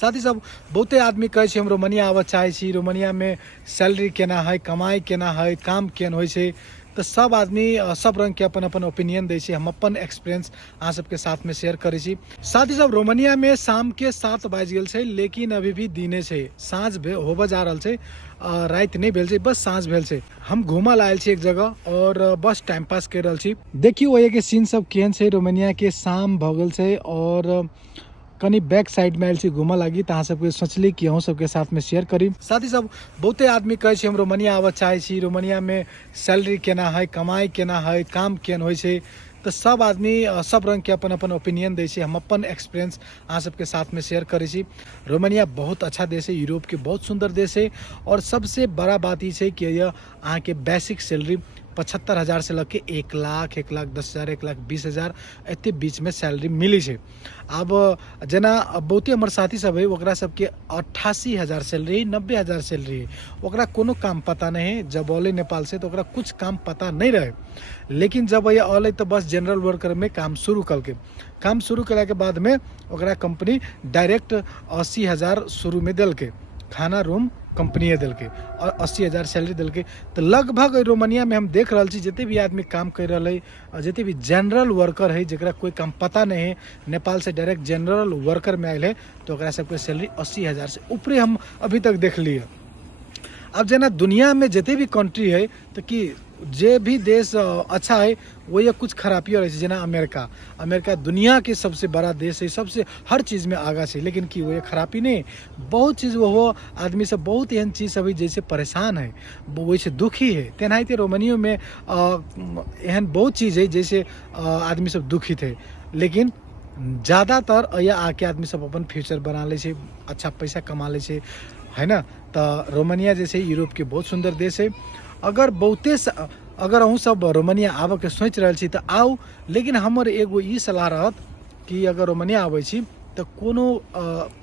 साथ ही सब बहुते आदमी कहे छै हम रोमानिया आबऽ चाहे छी, रोमानिया में सैलरी केना है, कमाई केना है, काम केन होइ छै। तो सब आदमी सब रंग के अपन अपन ओपिनियन दै छै। हम अपन एक्सपीरियंस अहाँ सबके साथ में शेयर करै छी। साथ ही सब रोमानिया में शाम के 7 बाजि गेल छै, लेकिन अभी भी दिने छै, साँझ होबऽ जा रहल छै, रात नहीं भेल छै, बस साँझ भेल छै। हम घूमल आयल छी एक जगह और बस टाइम पास कर रहल छी। देखियो ओए के सीन सब केहन छै, रोमानिया के शाम भ गेल छै और कनी बैक साइड में आयल छी घूमऽ लागी, तो अहाँ सबके सोचली कि अहूँ सबके साथ में शेयर करी। साथ ही सब बहुते आदमी कहे छै हम रोमानिया आबऽ चाहे छी, रोमानिया में सैलरी केना है, कमाई केना है, काम केन होइ छै। तो सब आदमी सब रंग के अपन अपन ओपिनियन दै छै। हम अपन एक्सपीरियंस अहाँ सबके साथ में शेयर करै छी। रोमानिया बहुत अच्छा देश है, यूरोप के बहुत सुंदर देश है और सबसे बड़ा बात ये है कि यह अहाँ के बेसिक सैलरी 75,000 से लग के 1 लाख, 1,10,000, 1,20,000 एते बीच में सैलरी मिली है। अब जना बहुते हमारे साथी सब है ओकरा सबके 88,000 सैलरी, 90,000 सैलरी है, ओकरा कोनो काम पता नहीं है। जब अले नेपाल से तो ओकरा कुछ काम पता नहीं रहे, लेकिन जब ये अले तो बस जनरल वर्कर में काम शुरू करके के बाद में ओकरा कंपनी डायरेक्ट 80,000 शुरू में दिल के, खाना रूम कंपनी दिल के और 80,000 सैलरी दिल के। तो लगभग रोमानिया में हम देख रहा छी जितने भी आदमी काम कर रहा है, जितने भी जनरल वर्कर है जरा कोई काम पता नहीं है, नेपाल से डायरेक्ट जनरल वर्कर में आयल है, तो ओकरा सबके सैलरी 80,000 से ऊपरे हम अभी तक देख लिए। अब जना दुनिया में जितने भी कंट्री है तो कि जे भी देश अच्छा है वो ये कुछ खराबियों रहे, जना अमेरिका दुनिया के सबसे बड़ा देश है, सबसे हर चीज़ में आगा है, लेकिन कि वो ये खराबी नहीं, बहुत चीज़ वो आदमी सब बहुत एहन चीज़ सब जैसे परेशान है, वैसे दुखी है। तेनाहिते रोमानिया में एहन बहुत चीज़ है जैसे आदमी सब दुखित है, लेकिन ज़्यादातर यहाँ आके आदमी सब अपन फ्यूचर बना ले, अच्छा पैसा कमा ले, है ना। तो रोमानिया जैसे यूरोप के बहुत सुंदर देश है। अगर अहूँ सब रोमानिया आबऽ के सोच रहे छी तो आउ, लेकिन हमर एगो ई सलाह रहत कि अगर रोमानिया आबै छी तो कोनो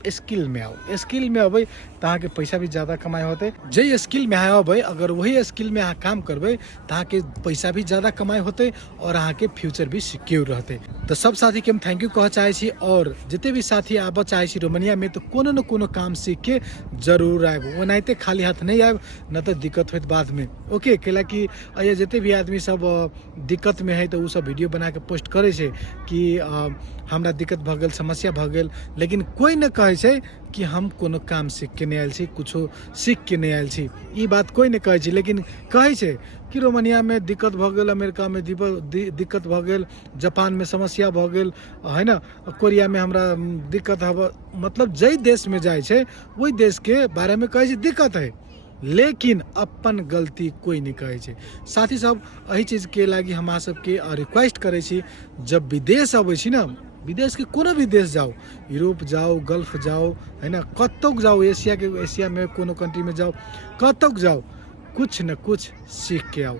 स्किल में आओ। स्किल में अबै तो अहाँ के पैसा भी ज़्यादा कमाई होते। जे स्किल में अबै, अगर वही स्किल में अहाँ काम करबै तो अहाँ के पैसा भी ज़्यादा कमाई होते और अहाँ के फ्यूचर भी सिक्योर रहते। तो सब साथी के हम थैंक यू कह चाहे छी, और जितने भी साथी आबऽ चाहे छी रोमानिया में तो कोनो न कोनो काम सीख के जरूर आब, ओनाहिते खाली हाथ नहीं आब, न तो दिक्कत होत बाद में। ओके, कैला कि ये जितने भी आदमी सब दिक्कत में है तो वो सब वीडियो बना के पोस्ट करे छे कि हमरा दिक्कत भ गेल, समस्या भ गेल, लेकिन कोई न कहे छे कि हम कोनो काम सीख के नहीं आयल छी, कुछो सीख के नहीं आयल छी। ई बात कोई न कहे छे, लेकिन कहे छे कि रोमानिया में दिक्कत भ गेल, अमेरिका में दिक्कत भ गेल, जापान में समस्या भ गेल, है ना, कोरिया में हमरा दिक्कत हब, मतलब जई देश में जाए छे वही देश के बारे में कहे छे दिक्कत है, लेकिन अपन गलती कोई नहीं कहे छे। साथी सब यही चीज के लागी हमरा सबके रिक्वेस्ट करे छी, जब विदेश अबै छी ना, विदेश के कोनो भी देश जाओ, यूरोप जाओ, गल्फ जाओ, है ना, कतौक जाओ, एशिया में कोनो कंट्री में जाओ, कतौक जाओ, कुछ न कुछ सीख के आओ,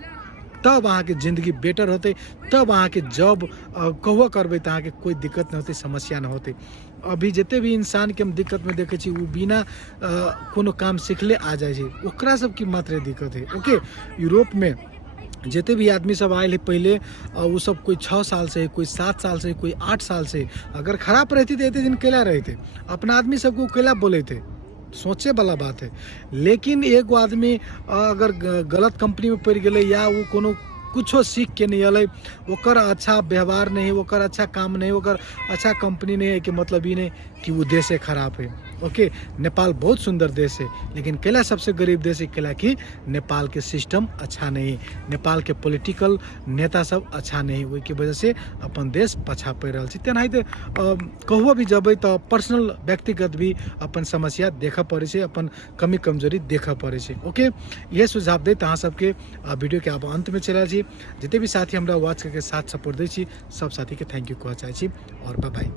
तब अहाँ के जिंदगी बेटर होते, तब अहाँ के जॉब कहबो करबै तो अहाँ के कोई दिक्कत नहीं होते, समस्या नहीं होते। अभी जितने भी इंसान के हम दिक्कत में देखे छी वो बिना कोनो काम सीखले आ जाए छे, ओकरा सब की मात्र दिक्कत है। ओके, यूरोप में जितने भी आदमी सब आए हैं पहले, वो सब कोई 6 साल से, कोई 7 साल से, कोई 8 साल से, अगर खराब रहती तो इतने दिन केला रहे थे, अपना आदमी सबको केला बोले थे, सोचे वाला बात है। लेकिन एगो आदमी अगर गलत कंपनी में पड़ गए या वो कोनो कुछो सीख के नहीं अल, ओकर अच्छा व्यवहार नहीं, ओकर अच्छा काम नहीं, ओकर अच्छा कंपनी नहीं है, कि मतलब ये नहीं कि वो देश खराब है। ओके, नेपाल बहुत सुंदर देश है, लेकिन केला सबसे गरीब देश है, केला कि नेपाल के सिस्टम अच्छा नहीं है, नेपाल के पॉलिटिकल नेता सब अच्छा नहीं, वही की वजह से अपन देश पछा पड़ रहा है। तेनाहिते कहबो भी जब तो पर्सनल व्यक्तिगत भी अपन समस्या देख पड़े से, अपन कमी कमजोरी देख पड़े से। ओके, ये सुझाव दे अहाँ सबके वीडियो के अब अंत में चला जी। जितने भी साथी हमरा वॉच करके साथ सपोर्ट दै छी, सब साथी के थैंक यू कह चाहे छी, और बाय बाय।